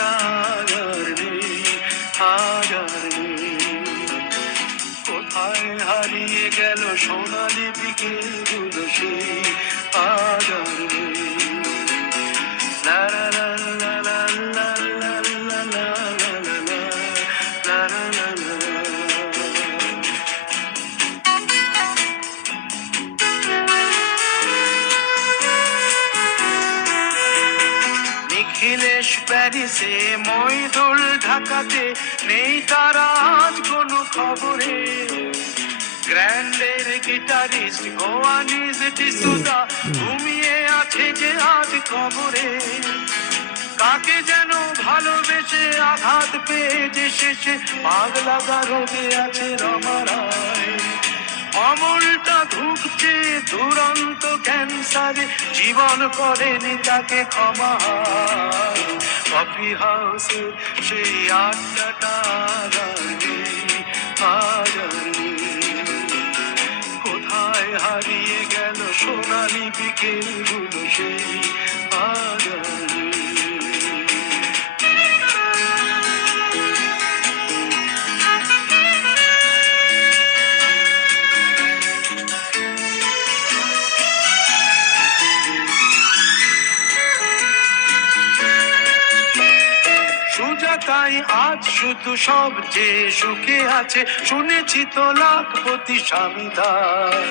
আড্ডাটা আর নেই, আজ আর নেই। কোথায় হারিয়ে গেল সোনালি বিকেলগুলো সেই আজ আর নেই। লা লা লা লা লা লা লা লা লা লা লা লা লা লা। নিখিলেশ প্যারিসে, মইদুল ঢাকাতে, নেই তারা আজ কোনো খবরে। গ্র্যান্ডের গিটারিস্ট গোয়ানিজ ডিসুজা ঘুমিয়ে আছে যে আজ কবরে। কাকে যেন ভালোবেসে আঘাত পেয়ে যে শেষে পাগলা গারদে আছে রমা রায়। অমলটা ধুকছে দুরন্ত ক্যান্সারে, জীবন করেনি তাকে ক্ষমা। কফি হাউসে সেই আড্ডাটা আর নেই, আজ আর নেই। কোথায় হারিয়ে গেল সোনালি বিকেলগুলো সেই আজ আর নেই। সুজাতাই আজ শুধু সবচেয়ে সুখে আছে, শুনেছি তো লাখপতি স্বামীদার।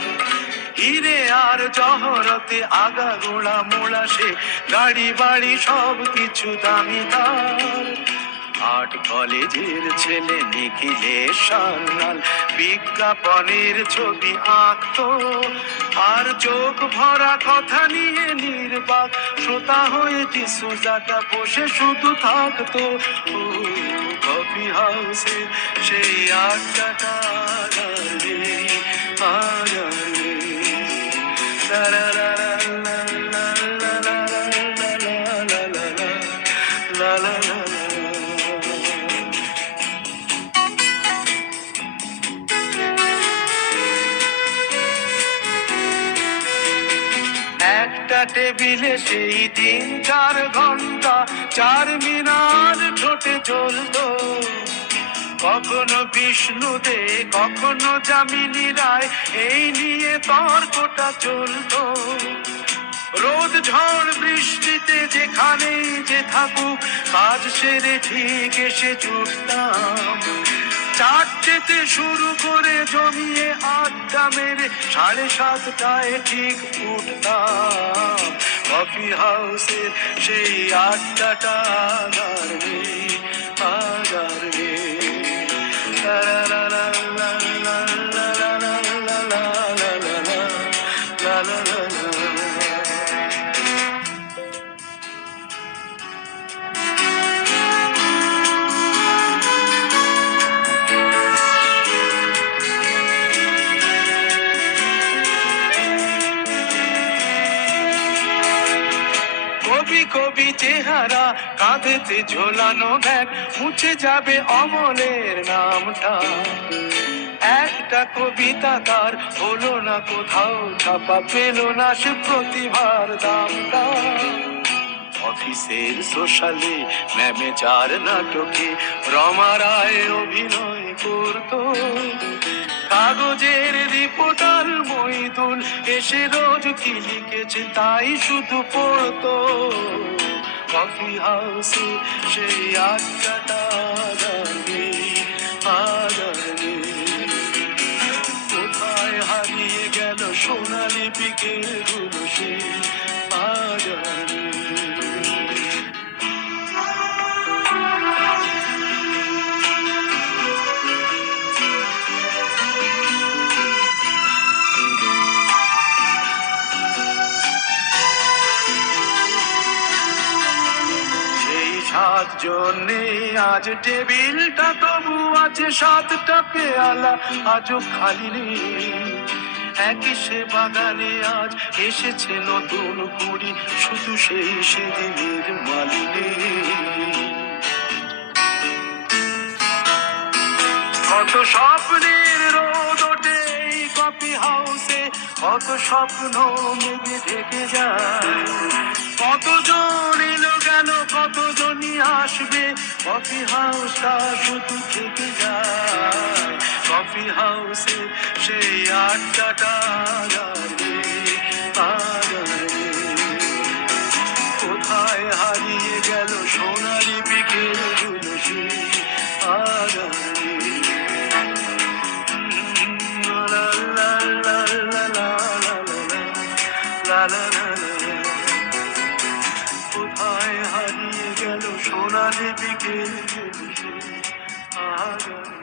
হিরে আর জহরতে আগা গোড়া মোড়া সে, গাড়ি বাড়ি সব কিছু দামিদার। আর্ট কলেজের ছেলে নিখিলেশ সান্যাল বিজ্ঞাপনের ছবি আঁকতো, আর চোখ ভরা কথা নিয়ে নির্বাক শ্রোতা হয়ে ডিসুজাটা বসে শুধু থাকতো। কফি হাউসে সেই আড্ডাটা আর নেই, আজ আর নেই। লা লা লা লা লা লা লা লা লা লা লা লা। একটা টেবিলে সেই দিন 4 ঘন্টা 4 মিনার ঠোঁটে চলতো। কখনো বিষ্ণু দে, কখনো যামিনী রায়, এই নিয়ে তর্কটা চলতো। রোদ ঝড় বৃষ্টিতে যেখানেই যে থাকুক, কাজ সেরে ঠিক এসে জুটতাম। 4টেতে শুরু করে জমিয়ে আড্ডা মেরে 7:30টায় ঠিক উঠতাম। কফি হাউসের সেই আড্ডাটা আর নেই, আজ আর নেই। লা লা লা লা লা লা লা লা লা লা লা লা লা লা। কবি কবি চেহারা, কাঁধেতে ঝোলানো ব্যাগ, মুছে যাবে অমলের নামটা। একটা কবিতা তার হলো না কোথাও ছাপা, পেল না সে প্রতিভার দামটা। অফিসের সোশ্যালে ম্যানেজার নাটকে রমা রায় অভিনয় করতো। কাগজের রিপোর্টার মইদুল এসে রোজ কি লিখেছে তাই শুধু পড়তো। কফি হাউসে সেই আড্ডাটা আর নেই, আজ আর নেই। কোথায় হারিয়ে গেল সোনালি বিকেলগুলো সেই আজ আর নেই। সাতজনে আজ টেবিলটা তবু আছে 7টা পেয়ালা আজও খালি নেই। একই সে বাগানে আজ এসেছে নতুন কুড়ি, শুধু সেই সেদিনের মালিনী। কত স্বপ্নের রোদ ওঠে এই কফি হাউসে, কত স্বপ্ন মেঘে ঢেকে যায়, কতজন এলো গেল, কতজনই আসবে, কফি হাউসটা শুধু থেকে যায়। কফি হাউসে সেই আড্ডাটা আগারে, আগারে। কোথায় হারিয়ে গেল সোনালি বিকেলগুলো সেই আগারে। লা লা লা লা লা লা লা লা লা লা। কোথায় হারিয়ে গেল সোনালি বিকেলগুলো সেই আগারে।